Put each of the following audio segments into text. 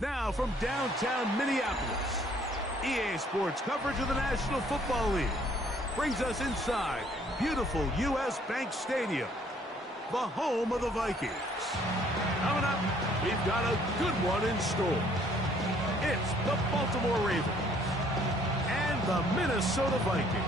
Now from downtown Minneapolis, EA Sports coverage of the National Football League brings us inside beautiful U.S. Bank Stadium, the home of the Vikings. Coming up, we've got a good one in store. It's the Baltimore Ravens and the Minnesota Vikings.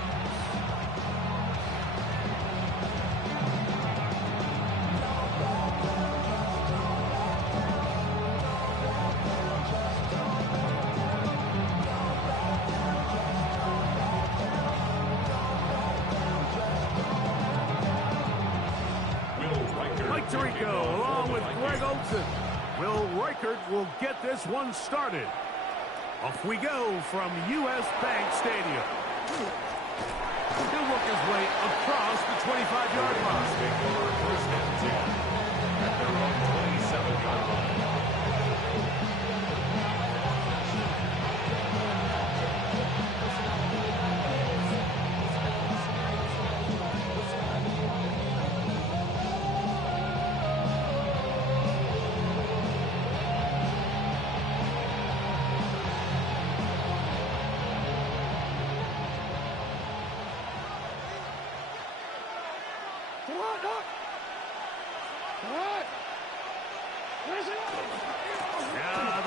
Along with Greg Olsen. Will Reichert will get this one started. Off we go from U.S. Bank Stadium. He'll work his way across the 25-yard line. First and 10 at their own 27-yard line.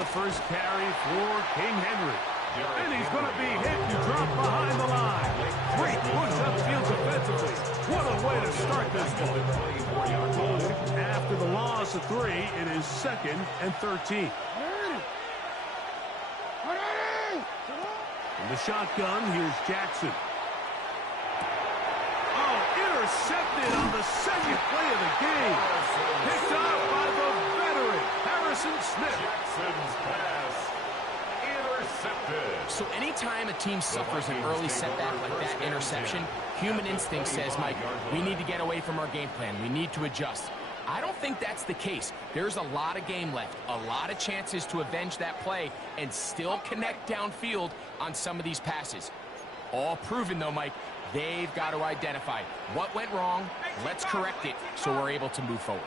First carry for King Henry. And he's going to be hit and drop behind the line. Great push upfield defensively. What a way to start this one. After the loss of 3, it is 2nd and 13. In the shotgun, here's Jackson. Oh, intercepted on the second play of the game. Picked up by the veteran, Harrison Smith. Jackson's pass intercepted. So anytime a team suffers an early setback like that interception, human instinct says, Mike, we need to get away from our game plan. We need to adjust. I don't think that's the case. There's a lot of game left, a lot of chances to avenge that play and still connect downfield on some of these passes. All proven, though, Mike, they've got to identify what went wrong, let's correct it so we're able to move forward.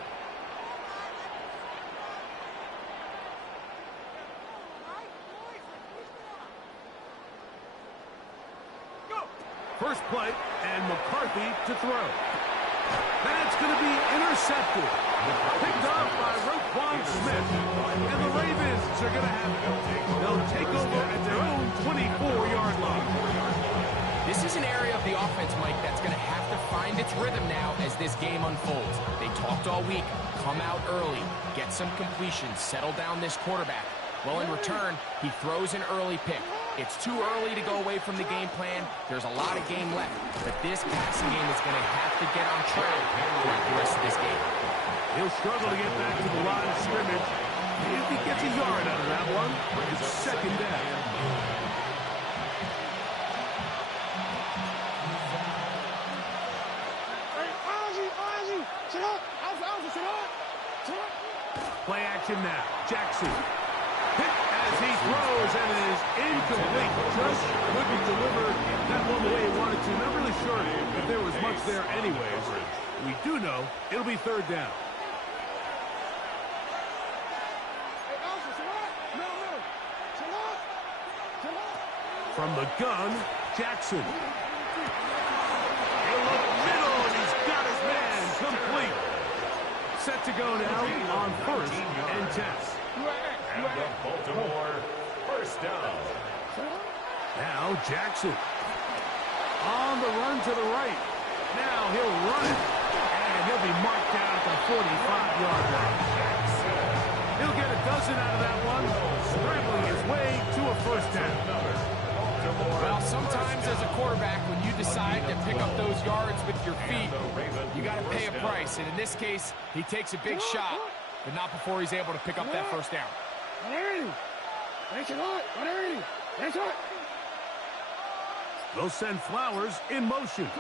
First play, and McCarthy to throw. That's going to be intercepted. Picked off by Roquan Smith. And the Ravens are going to have it. They'll take over at their own 24-yard line. This is an area of the offense, Mike, that's going to have to find its rhythm now as this game unfolds. They talked all week, come out early, get some completions, settle down this quarterback. Well, in return, he throws an early pick. It's too early to go away from the game plan. There's a lot of game left, but this passing game is going to have to get on track for the rest of this game. He'll struggle to get back to the line of scrimmage. If he gets a yard out of that one, it's 2nd down. Play action now. Jackson. Hit as he throws, and it is incomplete. Just couldn't deliver that one the way he wanted to. Not really sure if there was much there anyways. We do know it'll be 3rd down. From the gun, Jackson. He'll look middle, and he's got his man complete. Set to go now on 1st and 10. And the Baltimore first down. Now Jackson. On the run to the right. Now he'll run it. And he'll be marked down at the 45-yard line. He'll get a dozen out of that one. Scrambling his way to a 1st down. Well, sometimes as a quarterback, when you decide to pick up those yards with your feet, you got to pay a price. And in this case, he takes a big shot, but not before he's able to pick up that 1st down. They'll send Flowers in motion.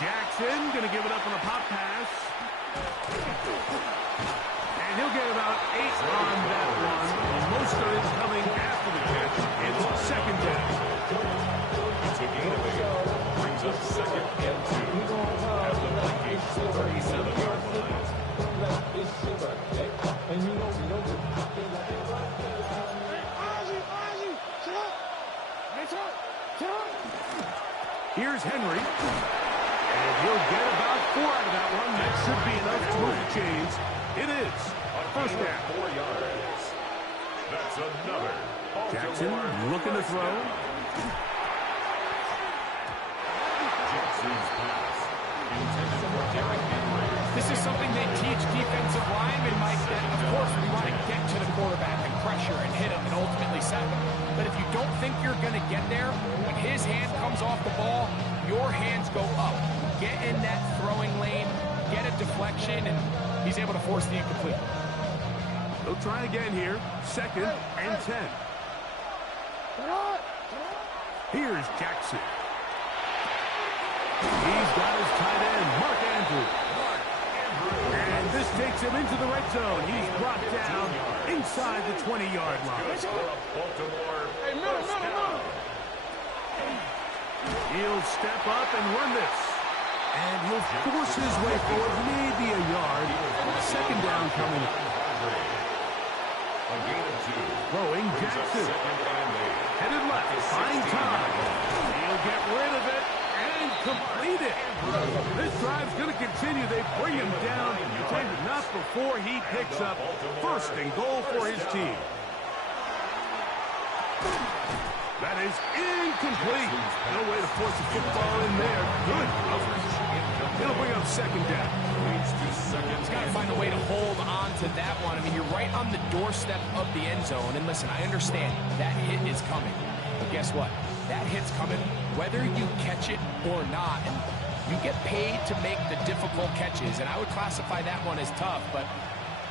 Jackson going to give it up on a pop pass. And he'll get about 8 on that one. Most of it coming after the catch. It's 2nd down. It's a gain of 8. Brings up 2nd and 2 at the Vikings 37-yard line. Here's Henry. And he'll get about 4 out of that one. That should be enough to move the chains. It is. First down. 4 yards. That's another. Jackson looking to throw. Jackson's pass intended for Derrick Henry. This is something they teach defensive linemen, Mike, that, of course, we want to get to the quarterback and pressure and hit him and ultimately sack him. But if you don't think you're going to get there, when his hand comes off the ball, your hands go up. Get in that throwing lane, get a deflection, and he's able to force the incomplete. They'll try again here. 2nd and 10. Here's Jackson. He's got his tight end, Mark Andrews. And this takes him into the red zone. He's brought down inside the 20-yard line. He'll step up and run this. And he'll force his way forward, maybe a yard. 2nd down coming. A gain of 2. Throwing Jackson. Headed left, find time. He'll get rid of it and complete it. This drive's going to continue. They bring him down, not before he picks up 1st and goal for his team. That is incomplete. No way to force the football in there. Good coverage. He'll bring up 2nd down. He's got to find a way to hold on to that one. I mean, you're right on the doorstep of the end zone. And listen, I understand that hit is coming. But guess what? That hit's coming whether you catch it or not. And you get paid to make the difficult catches. And I would classify that one as tough, but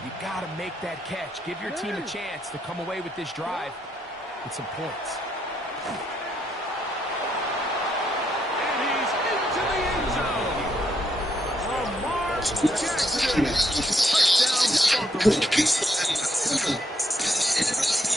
you got to make that catch. Give your team a chance to come away with this drive with some points. And he's into the end zone. Lamar Jackson. Touchdown, Baltimore.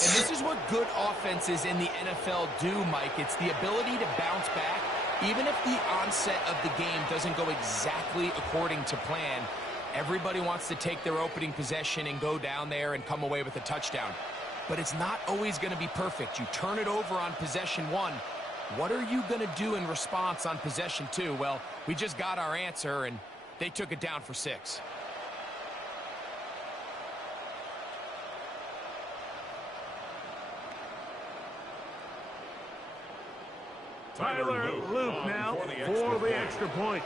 And this is what good offenses in the NFL do, Mike. It's the ability to bounce back. Even if the onset of the game doesn't go exactly according to plan, everybody wants to take their opening possession and go down there and come away with a touchdown. But it's not always going to be perfect. You turn it over on possession 1. What are you going to do in response on possession 2? Well, we just got our answer, and they took it down for 6. Tyler Luke now for the extra point.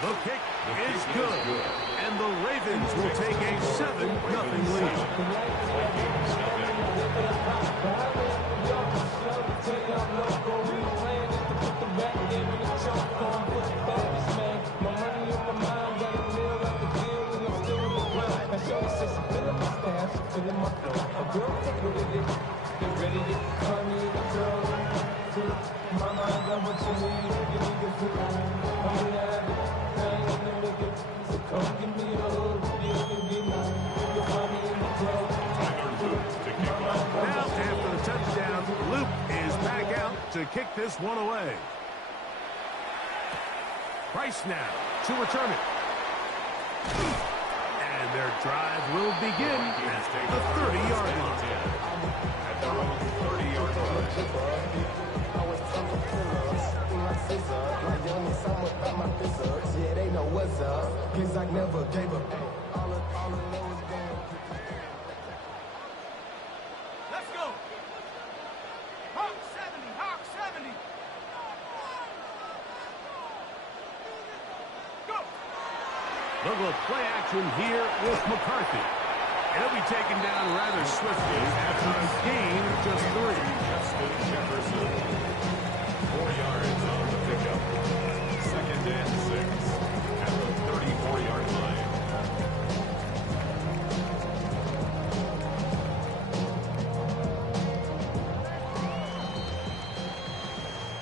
The kick is good, and the Ravens will take a 7-0 lead. Now, after the touchdown, Luke is back out to kick this one away. Price now to return it. And their drive will begin at the 30-yard line. At their own 30-yard line. Yeah, they know what's up. Cause I never gave up. Let's go. Hawk 70, Hawk 70. Go. Look at play action here with McCarthy. He'll be taken down rather swiftly after a gain of just 3. Justin Jefferson. 4 yards on the pickup. 2nd and 6 at the 34-yard line.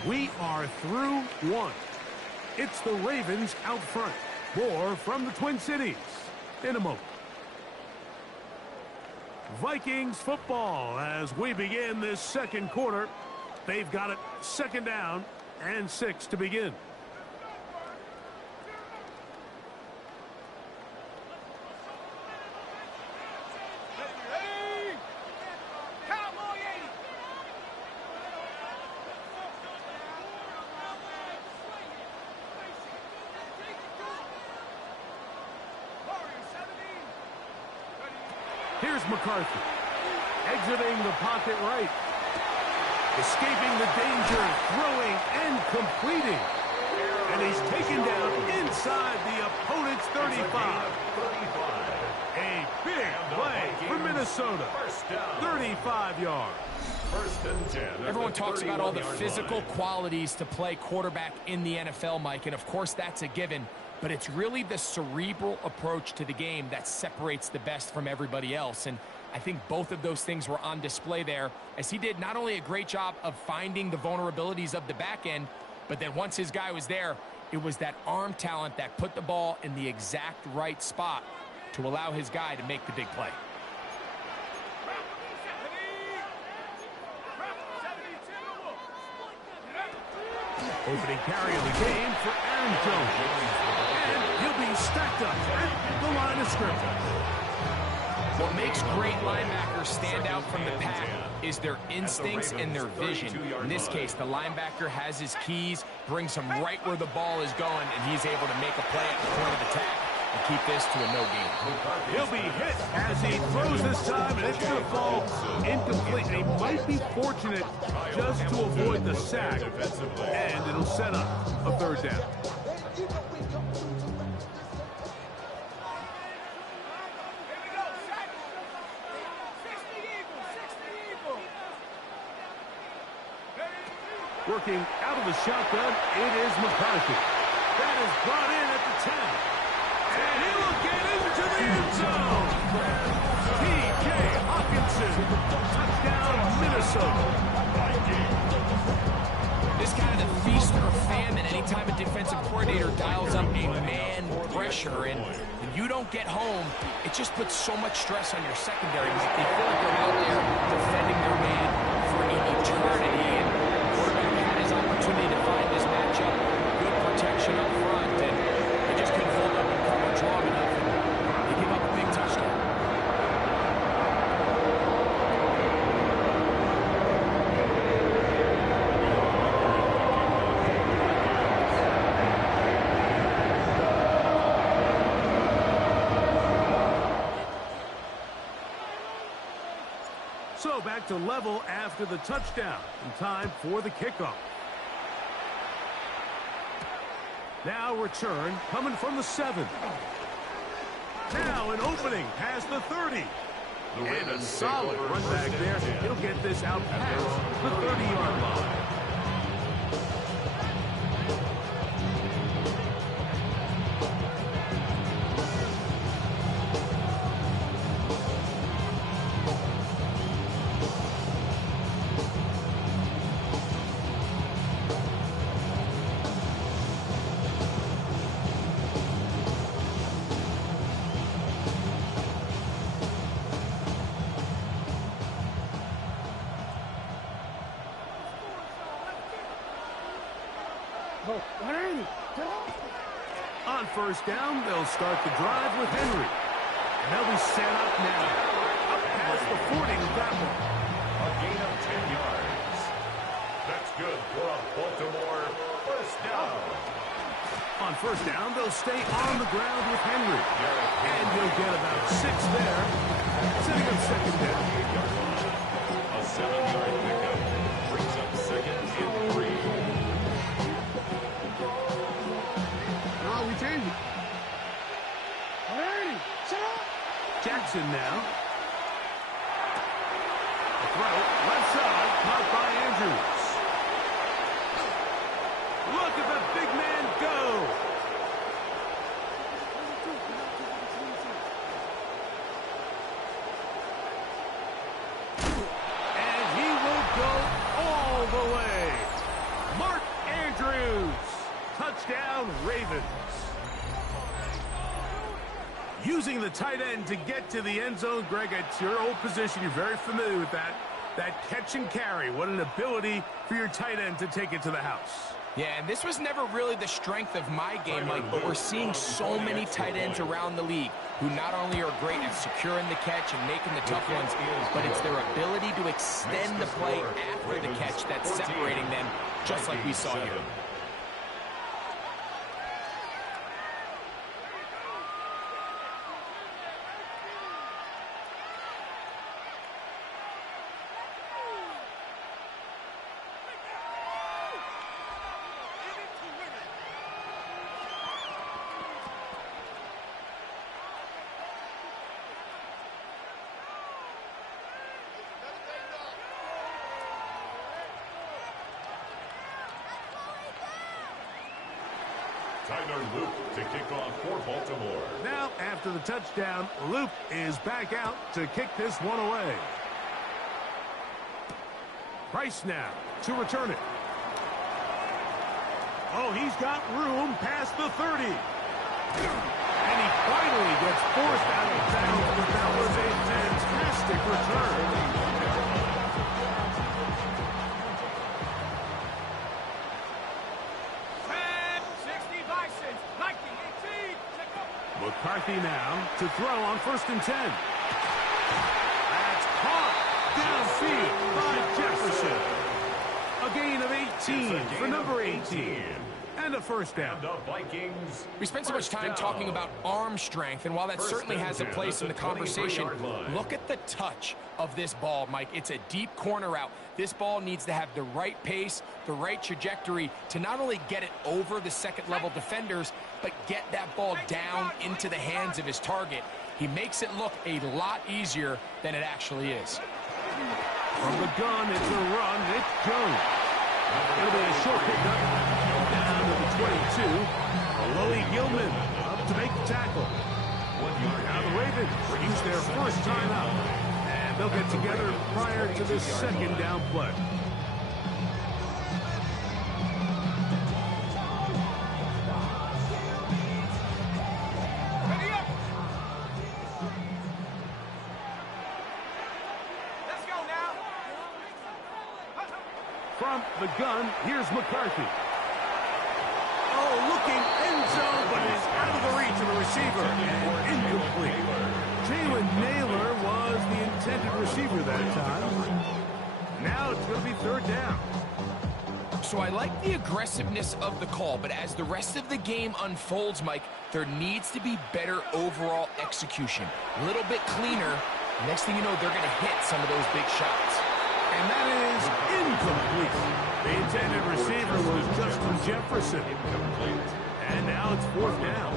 We are through 1. It's the Ravens out front. More from the Twin Cities in a moment. Vikings football as we begin this 2nd quarter. They've got it 2nd down and 6 to begin. Here's McCarthy. Exiting the pocket right. Escaping the danger, throwing and completing. And he's taken down inside the opponent's 35. A big play for Minnesota. 35 yards. Everyone talks about all the physical qualities to play quarterback in the NFL, Mike, and of course that's a given. But it's really the cerebral approach to the game that separates the best from everybody else. And I think both of those things were on display there, as he did not only a great job of finding the vulnerabilities of the back end, but then once his guy was there, it was that arm talent that put the ball in the exact right spot to allow his guy to make the big play. Opening carry of the game for Aaron Jones. And he'll be stacked up at the line of scrimmage. What makes great linebackers stand out from the pack is their instincts and their vision. In this case, the linebacker has his keys, brings him right where the ball is going, and he's able to make a play at the point of attack and keep this to a no gain. He'll be hit as he throws this time, and it's going to fall incomplete. He might be fortunate just to avoid the sack, and it'll set up a third down. Working out of the shotgun, it is McCarthy. That is brought in at the 10. And he will get into the end zone. T.J. Hawkinson, touchdown Minnesota. This kind of the feast or famine anytime a defensive coordinator dials up a man pressure, and when you don't get home, it just puts so much stress on your secondary. They feel like they're out there defending their man for an eternity. Opportunity to find this matchup, good protection up front, and they just couldn't hold up and coverage long enough, and they give up a big touchdown. So back to level after the touchdown, and time for the kickoff. Now return coming from the 7. Now an opening past the 30. And a solid run back there. He'll get this out past the 30-yard line. On first down, they'll start the drive with Henry. And they'll be set up now. Up past the 40 with that one. A gain of 10 yards. That's good for a Baltimore first down. On first down, they'll stay on the ground with Henry. And he'll get about 6 there. Setting up second down. A 7-yard pickup brings up second and 3. Jackson now. A throw, left side, caught by Andrews. Look at the big man go. And he will go all the way. Mark Andrews. Touchdown, Ravens. Using the tight end to get to the end zone, Greg, it's your old position. You're very familiar with that. That catch and carry. What an ability for your tight end to take it to the house. Yeah, and this was never really the strength of my game, Mike, but we're seeing so many tight ends around the league who not only are great at securing the catch and making the tough ones, but it's their ability to extend the play after the catch that's separating them, just like we saw here. Tyler Luke to kick off for Baltimore. Now, after the touchdown, Luke is back out to kick this one away. Price now to return it. Oh, he's got room past the 30. And he finally gets forced out of bounds, but that was a fantastic return. McCarthy now to throw on 1st and 10. That's caught downfield by Jefferson. A gain of 18 for number 18. And a first down. We spent so much time talking about arm strength, and while that certainly has a place in the conversation, look at the touch of this ball, Mike. It's a deep corner route. This ball needs to have the right pace, the right trajectory to not only get it over the second-level defenders, but get that ball down into the hands of his target. He makes it look a lot easier than it actually is. From the gun, it's a run. It's Jones. It'll be a short pickup. Down to the 22. Alohi Gilman up to make the tackle. Now the Ravens use their first timeout. And they'll get together prior to this second down play. From the gun, here's McCarthy. Oh, looking end zone, but is out of the reach of the receiver. And incomplete. Jalen Naylor was the intended receiver that time. Now it's going to be 3rd down. So I like the aggressiveness of the call, but as the rest of the game unfolds, Mike, there needs to be better overall execution. A little bit cleaner. Next thing you know, they're going to hit some of those big shots. And that is incomplete. The intended receiver was Justin Jefferson. And now it's 4th down.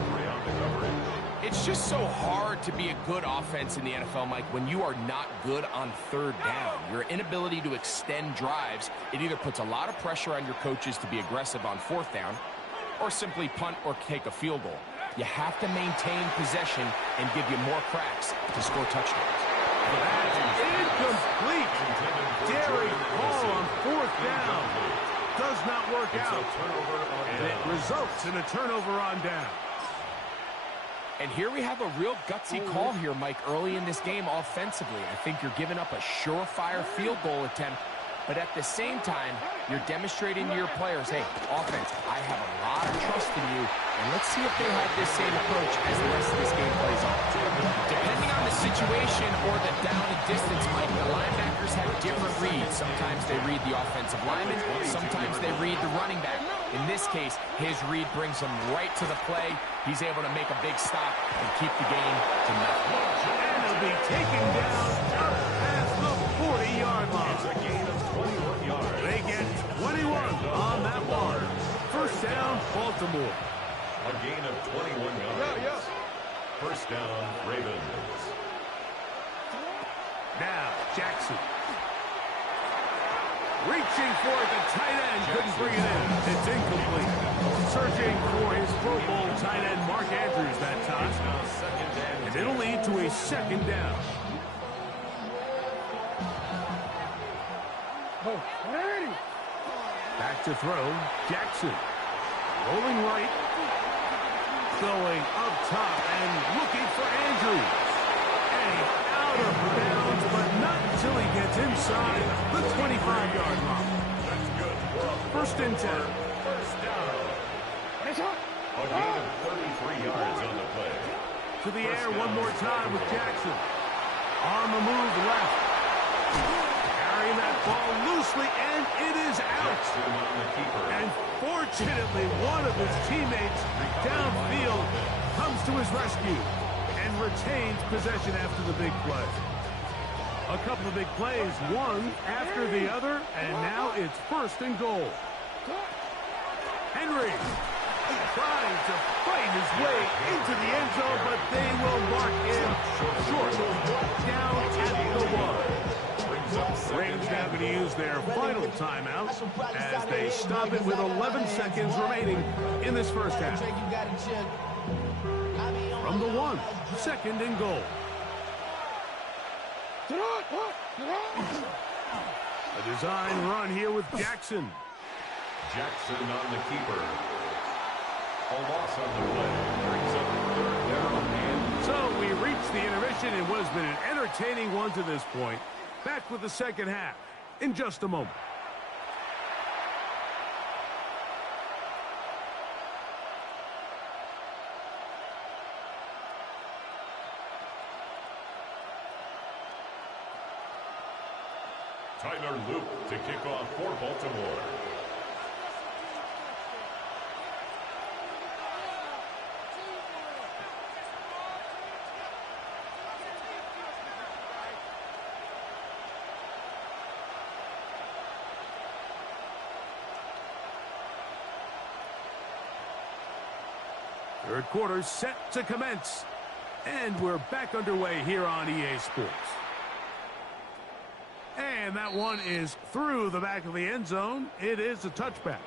It's just so hard to be a good offense in the NFL, Mike, when you are not good on 3rd down. Your inability to extend drives, it either puts a lot of pressure on your coaches to be aggressive on 4th down or simply punt or take a field goal. You have to maintain possession and give you more cracks to score touchdowns. That's incomplete. Derek Hall on 4th down. Does not work out. And it results in a turnover on down. And here we have a real gutsy call here, Mike, early in this game offensively. I think you're giving up a surefire field goal attempt, but at the same time, you're demonstrating to your players, hey, offense, I have a lot of trust in you, and let's see if they have this same approach as the rest of this game plays on. Depending on the situation or the down and distance, Mike, the linebackers have different reads. Sometimes they read the offensive lineman, sometimes they read the running back. In this case, his read brings him right to the play. He's able to make a big stop and keep the game to nothing. And he'll be taken down up past the 40-yard line. It's a gain of 21 yards. They get 21 on that one. 1st down, Baltimore. A gain of 21 yards. 1st down, Ravens. Now, Jackson. Reaching for it, the tight end couldn't bring it in. It's incomplete. Searching for his Pro Bowl tight end, Mark Andrews, that time. And it'll lead to a 2nd down. Back to throw, Jackson. Rolling right. Going up top and looking for Andrews. And out of bounds, but not until he gets inside the 25-yard line. 1st and 10. 1st down. A gain of 33 yards on the play. To the air one more time with Jackson. On the move left. Carrying that ball loosely, and it is out. And fortunately, one of his teammates downfield comes to his rescue and retains possession after the big play. A couple of big plays, one after the other, and now it's 1st and goal. Henry trying to fight his way into the end zone, but they will mark him short. Down at the 1. brings up second Ravens now and going to use their final timeout as they stop it with 11 seconds remaining in this first half. From the 1, 2nd and goal. A design run here with Jackson. Jackson on the keeper. A loss on the play. Brings up 3rd down and... So we reach the intermission. It has been an entertaining one to this point. Back with the second half in just a moment. Tyler Luke to kick off for Baltimore. Third quarter set to commence. And we're back underway here on EA Sports. And that one is through the back of the end zone. It is a touchback.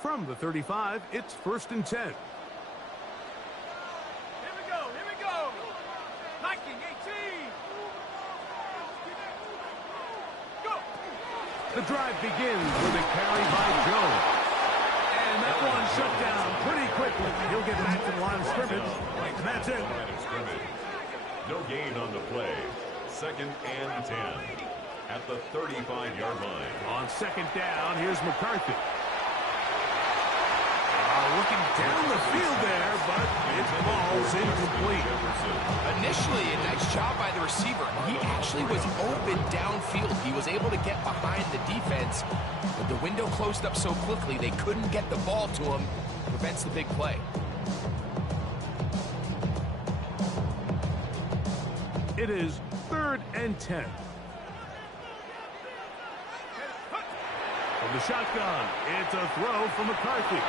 From the 35, it's 1st and 10. Here we go, here we go. Liking 18. Go. The drive begins with a carry by Jones. And that one shut down pretty quickly. He'll get back to the line of scrimmage. And that's it. No gain on the play. 2nd and 10 at the 35-yard line. On 2nd down, here's McCarthy. Looking down the field there, but it falls incomplete. Initially, a nice job by the receiver. He actually was open downfield. He was able to get behind the defense, but the window closed up so quickly they couldn't get the ball to him. Prevents the big play. It is 3rd and 10. From the shotgun, it's a throw from McCarthy.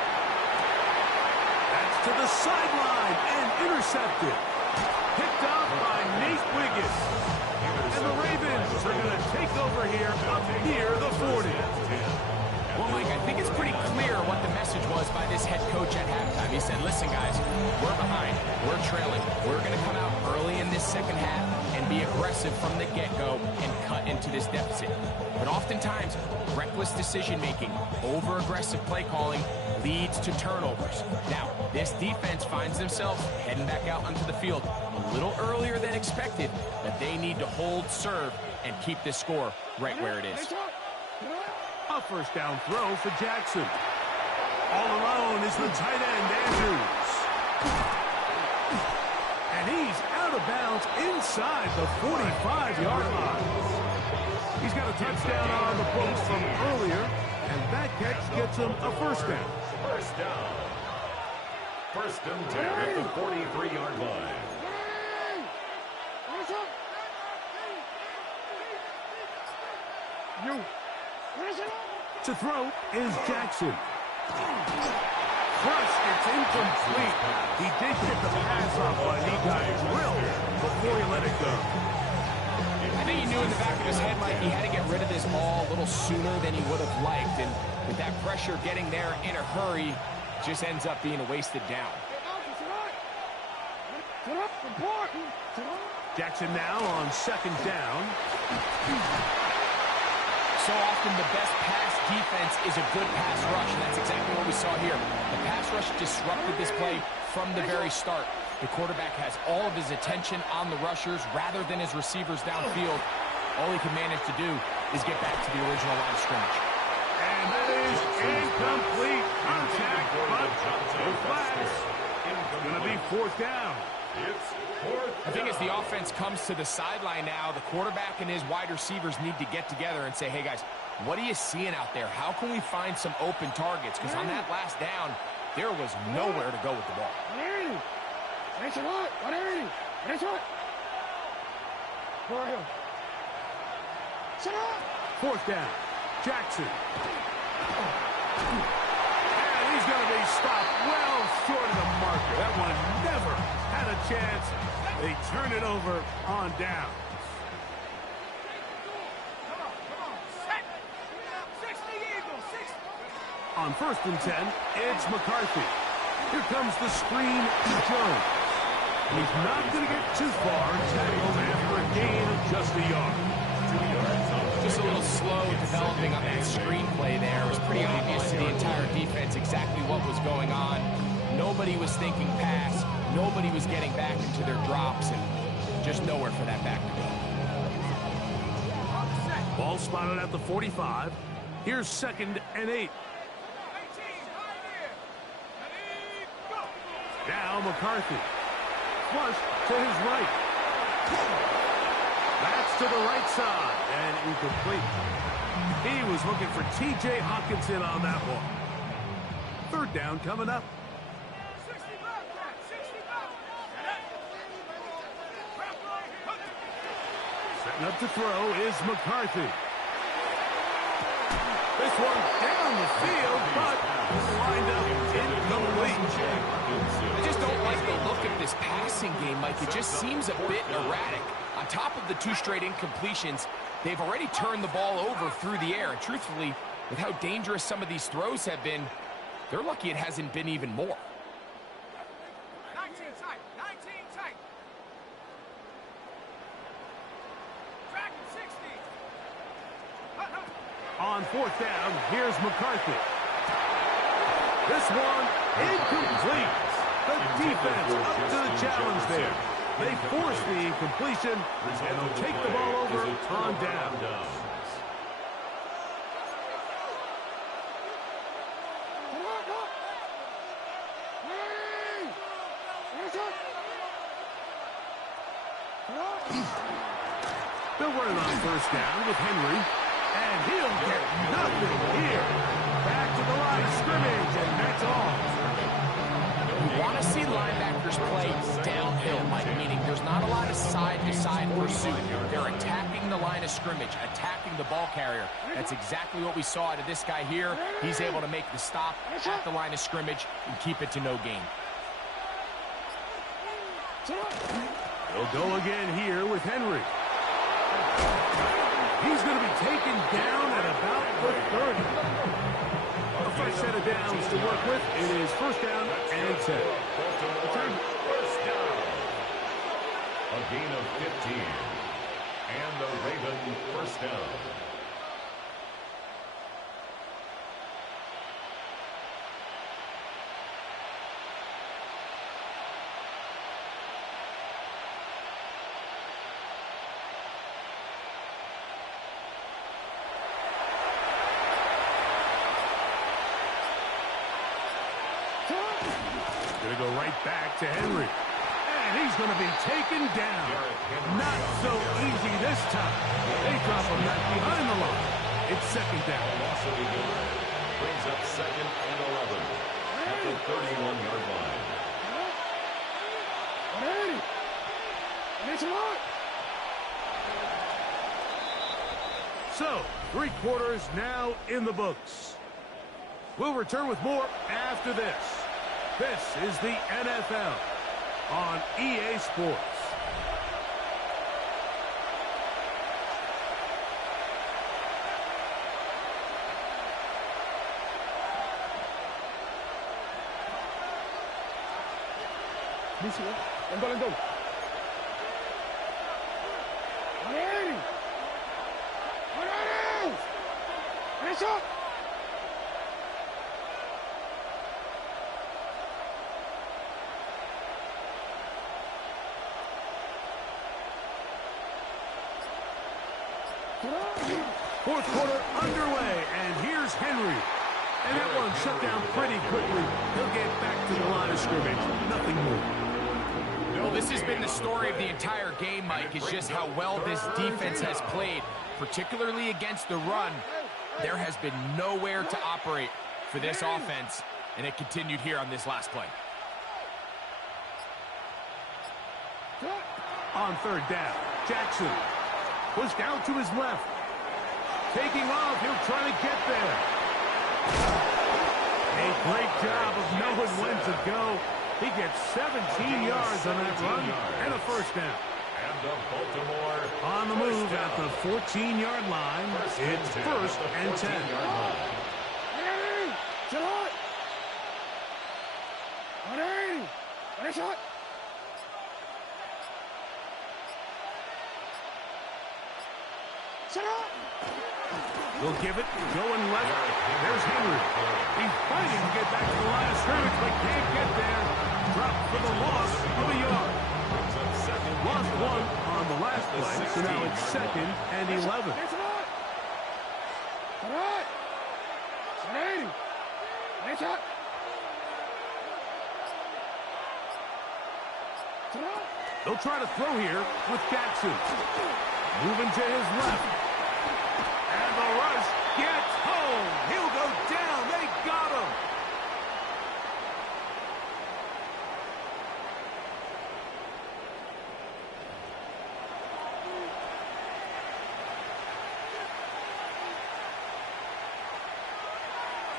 That's to the sideline and intercepted. Picked up by Nate Wiggins. And the Ravens are going to take over here up near the 40. Well, Mike, I think it's pretty clear what the message was by this head coach at halftime. He said, listen, guys, we're behind. We're trailing. We're going to come out early in this second half and be aggressive from the get-go and cut into this deficit. But oftentimes, reckless decision-making, over-aggressive play calling leads to turnovers. Now, this defense finds themselves heading back out onto the field a little earlier than expected, but they need to hold serve and keep this score right where it is. A 1st down throw for Jackson. All alone is the tight end, Andrews. And he's out of bounds inside the 45-yard line. He's got a touchdown on the books from earlier, and that catch gets him a 1st down. 1st down. 1st and 10 at the 43-yard line. To throw is Jackson. First, it's incomplete. He did get the pass off, but he got drilled before he let it go. I think he knew in the back of his head, Mike, he had to get rid of this ball a little sooner than he would have liked. And with that pressure getting there in a hurry, just ends up being a wasted down. Jackson now on 2nd down. So often the best pass defense is a good pass rush, and that's exactly what we saw here. The pass rush disrupted this play from the very start. The quarterback has all of his attention on the rushers rather than his receivers downfield. All he can manage to do is get back to the original line of scrimmage. And that is incomplete. Contact, but no flags. It's going to be 4th down. It's 4th down. I think as the offense comes to the sideline now, the quarterback and his wide receivers need to get together and say, hey, guys, what are you seeing out there? How can we find some open targets? Because on that last down, there was nowhere to go with the ball. 4th down. Jackson. And he He's going to be stopped well short of the marker. That one never had a chance. They turn it over on down. On 1st and 10, it's McCarthy. Here comes the screen to Jones. He's not going to get too far, tackled after a gain of just a yard. 2 yards on the Just a little slow developing on that screenplay there. It was pretty obvious to the entire defense exactly what was going on. Nobody was thinking pass. Nobody was getting back into their drops, and just nowhere for that back to go. Ball spotted at the 45. Here's 2nd and 8. Now McCarthy. Flush to his right. That's to the right side, and incomplete. He was looking for T.J. Hawkinson on that one. 3rd down coming up. Setting up to throw is McCarthy. This one down the field, but lined up incomplete. I just don't like the look of this passing game, Mike. It just seems a bit erratic. On top of the 2 straight incompletions, they've already turned the ball over through the air. And truthfully, with how dangerous some of these throws have been, they're lucky it hasn't been even more. 19 tight, 19 tight. Track 60. On 4th down, here's McCarthy. This one incomplete. The defense up to the challenge there. They force the incompletion, and they'll take the ball over on down. They'll run it on 1st down with Henry, and he'll get nothing here. Back to the line of scrimmage, and that's all. You want to see linebackers play downhill, Mike, meaning there's not a lot of side-to-side pursuit. They're attacking the line of scrimmage, attacking the ball carrier. That's exactly what we saw out of this guy here. He's able to make the stop at the line of scrimmage and keep it to no gain. They'll go again here with Henry. He's going to be taken down at about the 30. A fresh set of downs to work with. It is 1st down and 10. First down. A gain of 15. And the Raven 1st down. Going to go right back to Henry. And he's going to be taken down. Not so easy this time. They drop him back behind the line. It's 2nd down. Loss of a yard. Brings up 2nd and 11 at the 31-yard line. So, 3 quarters now in the books. We'll return with more after this. This is the NFL on EA Sports. Fourth quarter underway, and here's Henry. And that one shut down pretty quickly. He'll get back to the line of scrimmage. Nothing more. Well, this has been the story of the entire game, Mike, is just how well this defense has played, particularly against the run. There has been nowhere to operate for this offense, and it continued here on this last play. On 3rd down, Jackson pushed out to his left. Taking off, he'll try to get there. A great job of knowing when to go. He gets 17 yards on that run and a first down. And the Baltimore On the move at the 14-yard line. It's first and 10. We'll give it, going left. There's Henry. He's fighting to get back to the line of scrimmage, but can't get there. Dropped for the loss of a yard. Lost one on the last play, so now it's second and 11. They'll try to throw here with Jackson. Moving to his left. And the rush gets home. He'll go down. They got him.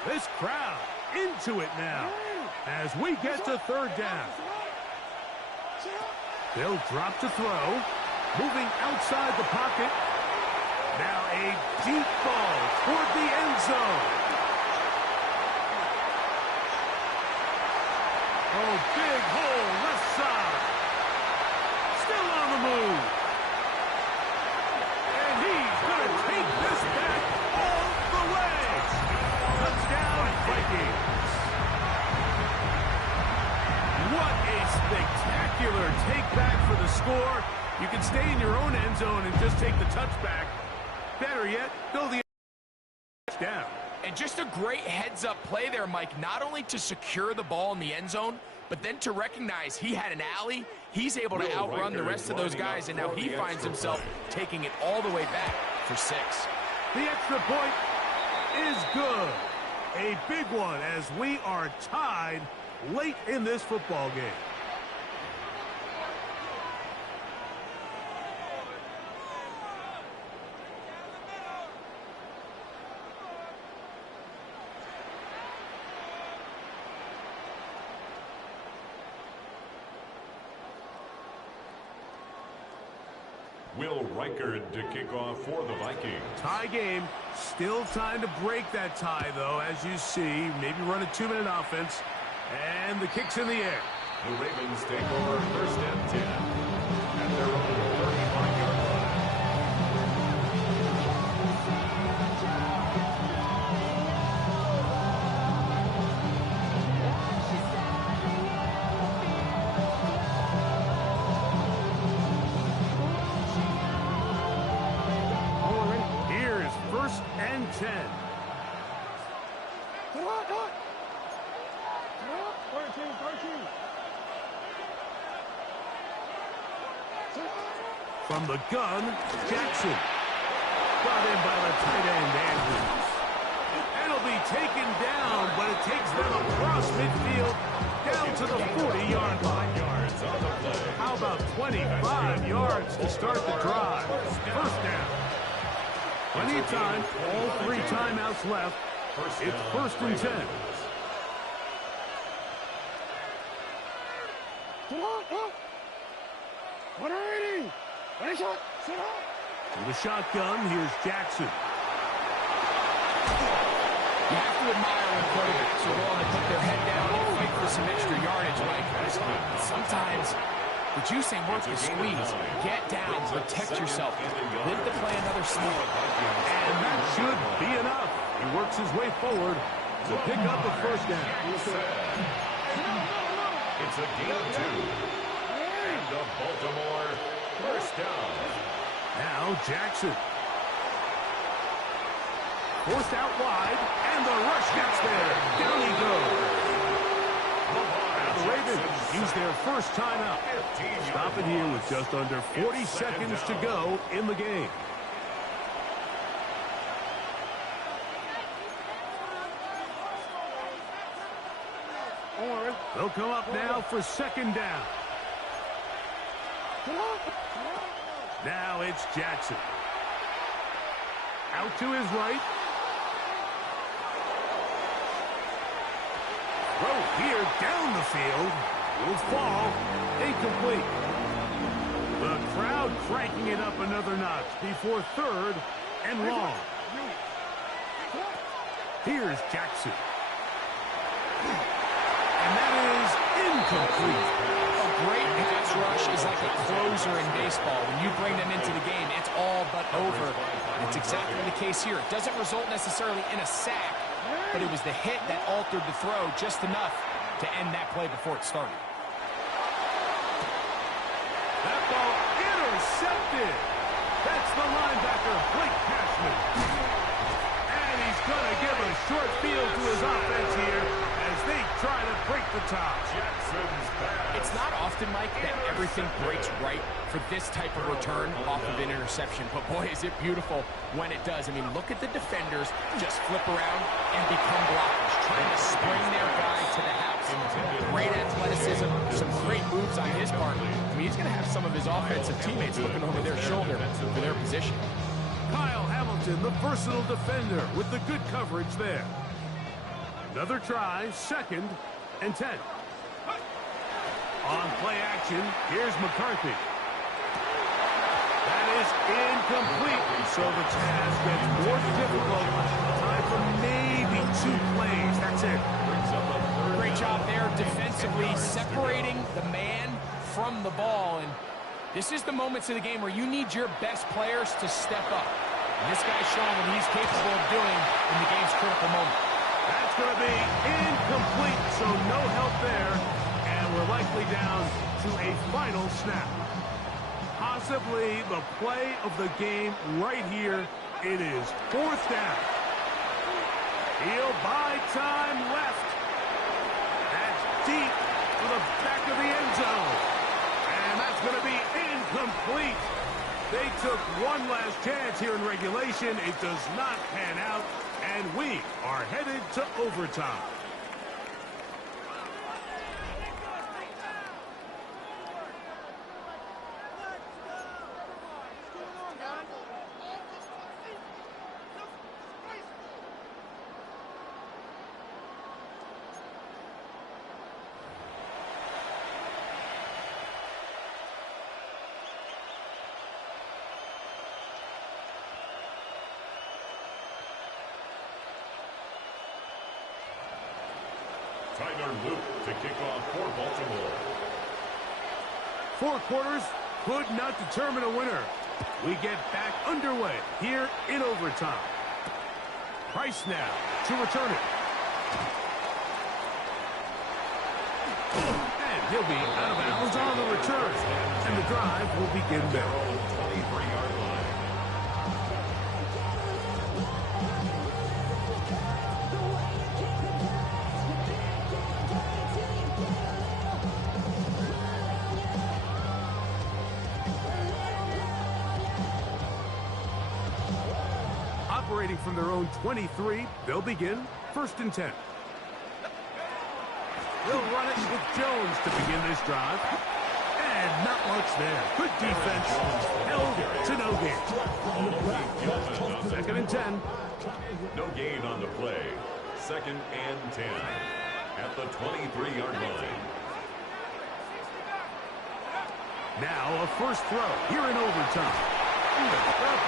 This crowd into it now as we get to third down. They'll drop to throw. Moving outside the pocket. Now a deep ball toward the end zone. Oh, big hole left side. Still on the move. And he's going to take this back all the way. Touchdown, Vikings. What a spectacular take back for the score. You can stay in your own end zone and just take the touchback. Better yet, go the down. And just a great heads-up play there, Mike, not only to secure the ball in the end zone, but then to recognize he had an alley. He's able to outrun the rest of those guys, and now he finds himself taking it all the way back for 6. The extra point is good. A big one as we are tied late in this football game. Will Reichard to kick off for the Vikings. Tie game. Still time to break that tie, though, as you see. Maybe run a 2-minute offense. And the kick's in the air. The Ravens take over first and 10 at their own 35-yard line. Here's first and 10. From the gun, Jackson. Brought in by the tight end, Andrews. It'll be taken down, but it takes them across midfield down to the 40-yard line. How about 25 yards to start the drive? First down. Plenty of time. All 3 timeouts left. It's first and 10. From the shotgun, here's Jackson. You have to admire when quarterbacks are willing to put their head down and fight for some extra yardage, Mike. Sometimes the juicing work is squeeze. Get down, protect yourself, live to play another snap. And that should be enough. He works his way forward to pick up the first down. It's a gain of 2. And the Baltimore first down. Now Jackson. Forced out wide, and the rush gets there. Down he goes. Now the Ravens use their first timeout. Stop it here with just under 40 seconds to go in the game. They'll come up now for second down. Now it's Jackson. Out to his right. Throw here down the field. Will fall. Incomplete. The crowd cranking it up another notch before third and long. Here's Jackson. And that is incomplete. A great pass rush is like a closer in baseball. When you bring them into the game, it's all but over. And it's exactly the case here. It doesn't result necessarily in a sack, but it was the hit that altered the throw just enough to end that play before it started. That ball intercepted. That's the linebacker, Blake Cashman. And he's going to give a short field to his offense here as they try to break the top. It's not often, Mike, that everything breaks right for this type of return off of an interception. But, boy, is it beautiful when it does. I mean, look at the defenders just flip around and become blockers, trying to spring their guy to the house. Great athleticism, some great moves on his part. I mean, he's going to have some of his offensive teammates looking over their shoulder for their position. Kyle Hamilton, the versatile defender, with the good coverage there. Another try, 2nd and 10. On play action, here's McCarthy. That is incomplete, so the task gets more difficult. Time for maybe 2 plays. That's it. Great job there defensively, separating the man from the ball. And this is the moments of the game where you need your best players to step up. And this guy's showing what he's capable of doing in the game's critical moment. That's going to be incomplete, so no help there. And we're likely down to a final snap. Possibly the play of the game right here. It is 4th down. He'll buy time left. That's deep to the back of the end zone. And that's going to be incomplete. They took one last chance here in regulation. It does not pan out. And we are headed to overtime. Tyler Luke to kick off for Baltimore. 4 quarters could not determine a winner. We get back underway here in overtime. Price now to return it. And he'll be out of bounds on the return. And the drive will begin there. 23-yard line. Operating from their own 23, they'll begin 1st and 10. They'll run it with Jones to begin this drive. And not much there. Good defense. Held to no gain. 2nd and 10. No gain on the play. 2nd and 10. At the 23-yard line. Now a first throw here in overtime. The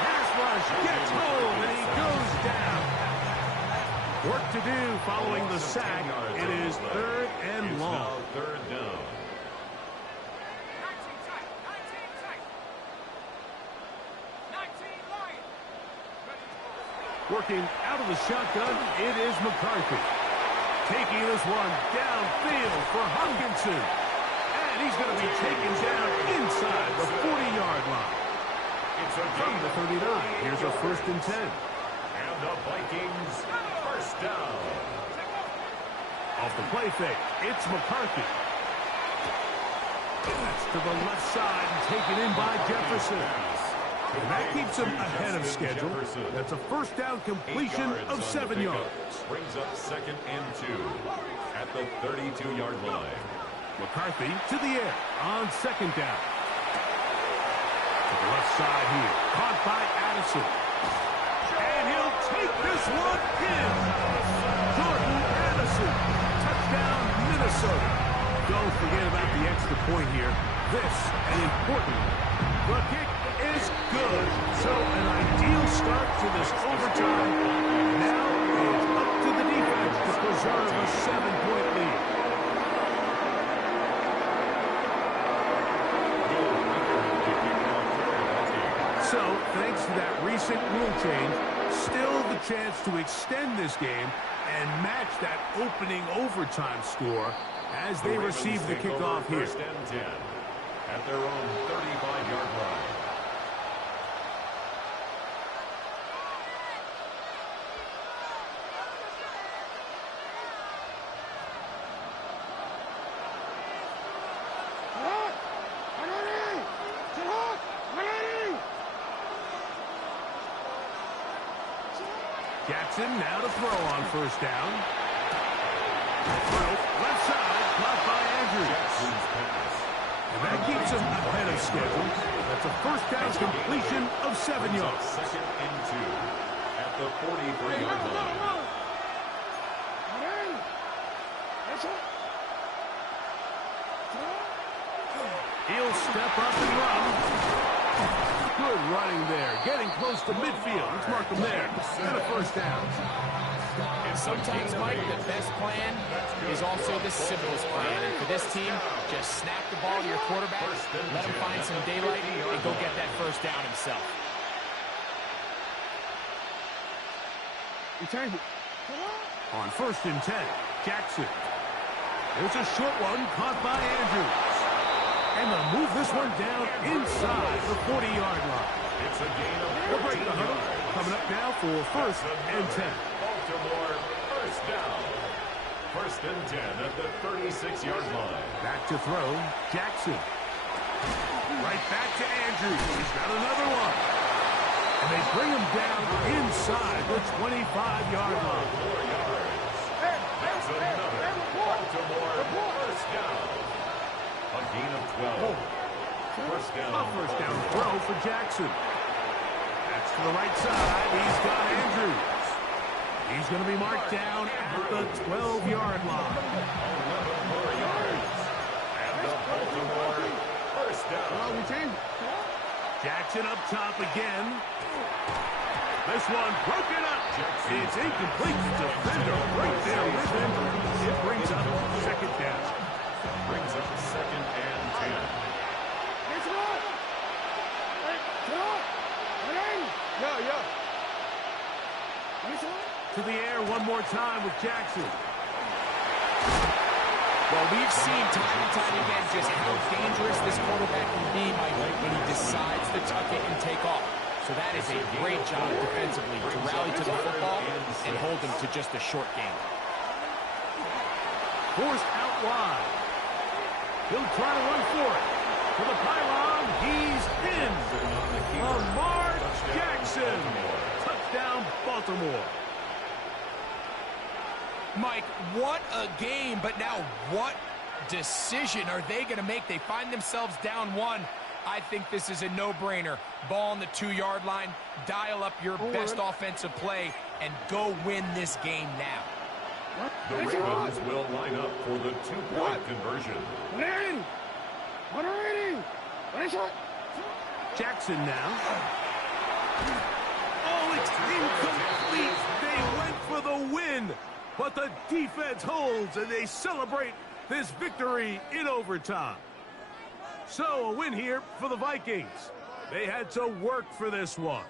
pass rush gets home, and he goes down. Work to do following the sack. It is 3rd and long. 3rd down. 19 Lions. Working out of the shotgun, it is McCarthy. Taking this one downfield for Hopkinson. And he's going to be taken down inside the 40-yard line. From the 39, here's a 1st and 10. And the Vikings, 1st down. Off the play fake, it's McCarthy. That's to the left side and taken in by Jefferson. And that keeps him ahead of schedule. That's a 1st down completion of 7 yards. Brings up 2nd and 2 at the 32-yard line. McCarthy to the air on 2nd down. To the left side here, caught by Addison. And he'll take this one in. Jordan Addison. Touchdown, Minnesota. Don't forget about the extra point here. This, an important one. The kick is good. So an ideal start to this overtime. Now it's up to the defense to preserve a 7-point lead. So, thanks to that recent rule change, still the chance to extend this game and match that opening overtime score as they receive the kickoff here. First and 10 at their own 35-yard line. Jackson now to throw on first down. Throw, left side, caught by Andrews. And that keeps him ahead of schedule. That's a first down completion of 7 yards. Second and 2 at the 43-yard line. He'll step up and run. Good running there. Getting close to midfield. Let's mark him there. And a first down. And sometimes, Mike, the best plan is also the simplest plan. And for this team, just snap the ball to your quarterback, let him find some daylight, and go get that first down himself. On first and 10, Jackson. There's a short one caught by Andrews. And they'll move this one down inside the 40-yard line. It's a gain of We'll break the huddle. Coming up now for first and 10. Baltimore first down. First and 10 at the 36-yard line. Back to throw, Jackson. Right back to Andrews. He's got another one. And they bring him down inside the 25-yard line. 4 yards. That's another Baltimore first down. A gain of 12. First down. A first down throw for Jackson. That's to the right side. He's got Andrews. He's going to be marked down at the 12-yard line. 11 more yards. And the Baltimore first down. Jackson up top again. This one broken up. It's incomplete. Defender right there with him. It brings up second down. Brings up second and 10. To the air one more time with Jackson. Well, we've seen time and time again just how dangerous this quarterback can be, Mike, when he decides to tuck it and take off. So that is a great job defensively to rally to the football and hold him to just a short game. Forced out wide. He'll try to run for it. To the pylon, he's in. Lamar Jackson. Touchdown, Baltimore. Mike, what a game, but now what decision are they going to make? They find themselves down one. I think this is a no-brainer. Ball on the 2-yard line, dial up your best offensive play, and go win this game now. The Ravens will line up for the 2-point conversion. Jackson now. Oh, it's incomplete. They went for the win. But the defense holds, and they celebrate this victory in overtime. So, a win here for the Vikings. They had to work for this one.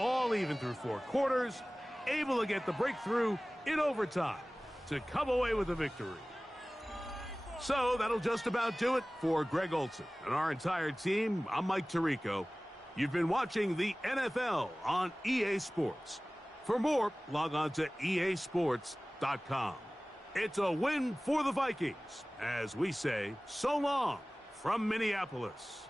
All even through 4 quarters, able to get the breakthrough in overtime to come away with a victory. So, that'll just about do it for Greg Olson and our entire team. I'm Mike Tirico. You've been watching the NFL on EA Sports. For more, log on to easports.com. It's a win for the Vikings, as we say so long from Minneapolis.